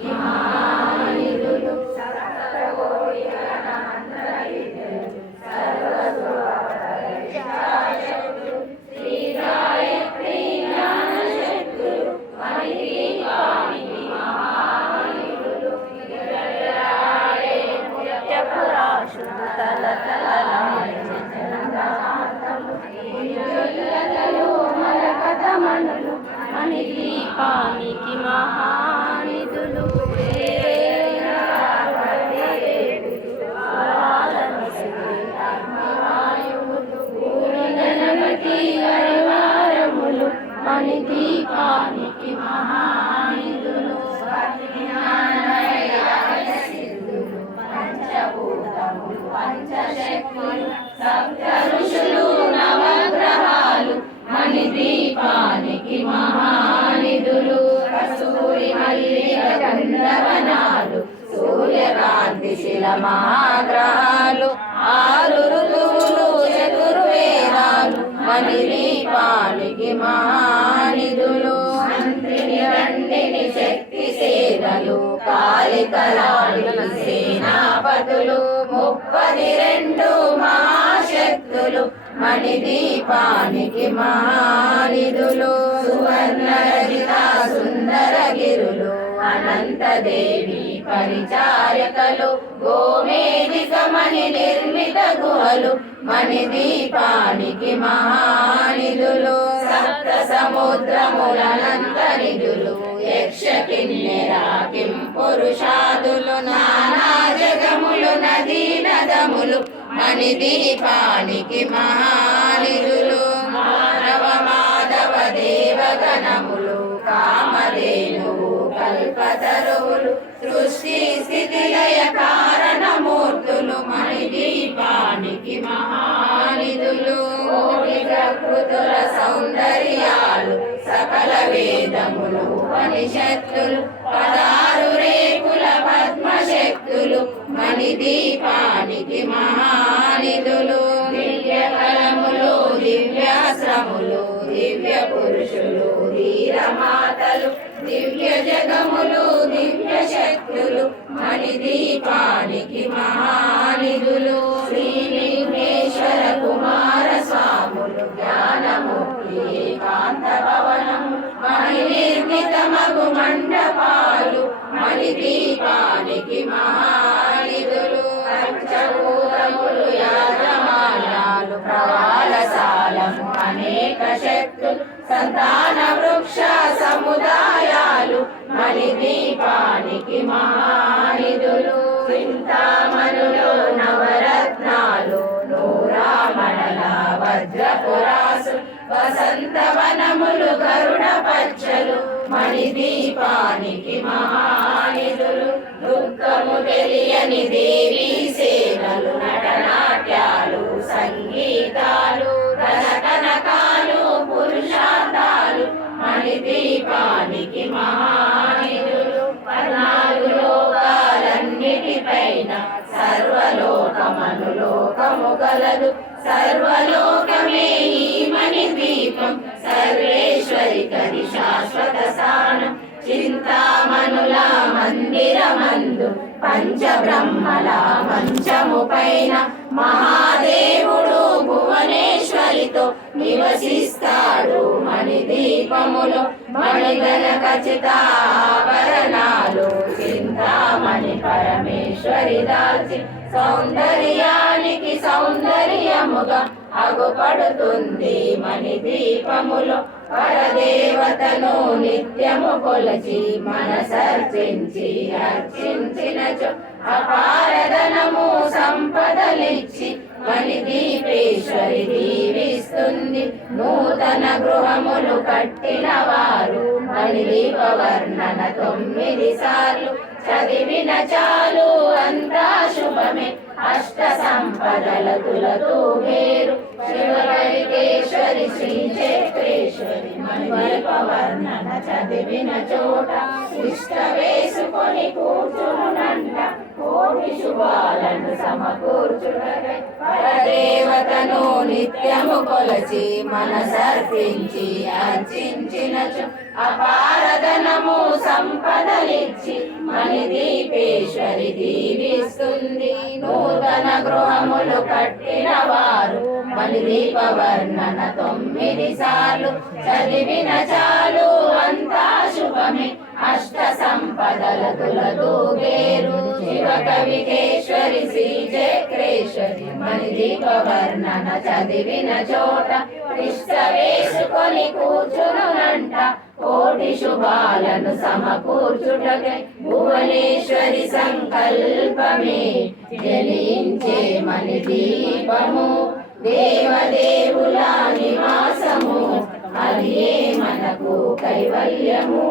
మరకతమణులు సూర్యకాంతి ఆరు ఋతువులు చతుర్వేదాలు మణి పాలికి మహానిధులు మంత్రిని శక్తి సేనలు కాళికలాడి సేనాపతులు ముప్పది రెండు మహాశక్తులు మణిదీపానికి మహానిధులు అనంతదేవి పరిచారకలు గోమేది సమని నిర్మిత గుహలు మణి దీపానికి మహానిధులు సప్త సముద్రములనంత నిధులు యక్ష కిన్నెరాకిం పురుషాదులు నానా జగములు నదీ నదములు మణి దీపానికి మహానిధులు మానవ మాధవ దేవగణములు కామదే కల్పతరువులు సృష్టి స్థితిలయ కారణమూర్తులు మణి దీపానికి మహానిధులు. కోటి ప్రకృతుల సౌందర్యాలు సకల వేదములు ఉపనిషత్తులు పదారు రేకుల పద్మశక్తులు మణి దీపానికి మహానిధులు. దివ్య కలములు దివ్యాశ్రములు దివ్య పురుషులు ధీరమాతలు జగములు దివ్య శక్తులు మణి దీపానికి మహానిధులు. శ్రీ విఘ్నేశ్వర కుమార స్వాములు జ్ఞానమూర్తి కాంత భవనం మణి నిర్మితమగు మండపాలు మణి దీపానికి మహా ప్రవాళశాలము అనేక శక్తులు సంతాన వృక్ష సముదాయాలు మలి దీపానికి మహానిధులు చింతామణులు నవరత్నాలు నూరామణల వజ్రపురాసు వసంతవనములు కరుణ పచ్చలు మణి దీపానికి మహానిధులు దుఃఖము తెలియని దేవీ సేవలు నటనాట్యాలు సంగీతాలు కలదు గలదు సర్వలోకమే ఈ దీపం సర్వేశ్వరి కది శాశ్వత స్థానం చింతామనుల మందిరమందు పంచబ్రహ్మల మంచము పైన మహాదేవుడు భువనేశ్వరితో నివసిస్తాడు మణి దీపములో. మణిగణ ఖచ్చితాభరణాలు చింతామణి చింతామణి ఈశ్వరి దాల్చి సౌందర్యానికి సౌందర్యముగా అగుపడుతుంది మణి దీపములో పరదేవతను నిత్యము కొలచి మనసర్చించి అర్చించినచో అపారధనము సంపదలిచ్చి మణి దీపేశ్వరి దీవిస్తుంది. నూతన గృహములు కట్టిన వారు మణి దీపవర్ణన తొమ్మిది సార్లు. చదివిన చాలు అంతా శుభమే. అష్ట సంపదల తులతూ వేరు. శివకరికేశ్వరి శ్రీ చేత్రేశ్వరి దీపవర్ణన చదివిన చోట. ఇష్ట వేసుకొని కూర్చునునంట. కోటి శుభాలను సమకూర్చుటకై. తను నిత్యము కొలచి మనసర్పించి అర్చించినచు. అపారధనము సంపదలిచ్చి మణి దీపేశ్వరి దీవిస్తుంది. నూతన గృహములు కట్టిన వారు మణి దీప వర్ణన తొమ్మిది సార్లు. చదివిన చాలు అంతా సంపదల తులతూగేరు శివ కవికేశ్వరి శ్రీ చక్రేశ్వరి మణి దీప వర్ణన చదివిన చోట కృష్ణ వేసుకొని కూర్చునునంట కోటి శుభాలను సమకూర్చుటకై భువనేశ్వరి సంకల్పమే. జలించే మణి దీపము దేవదేవుల నివాసము అదే మనకు కైవల్యము?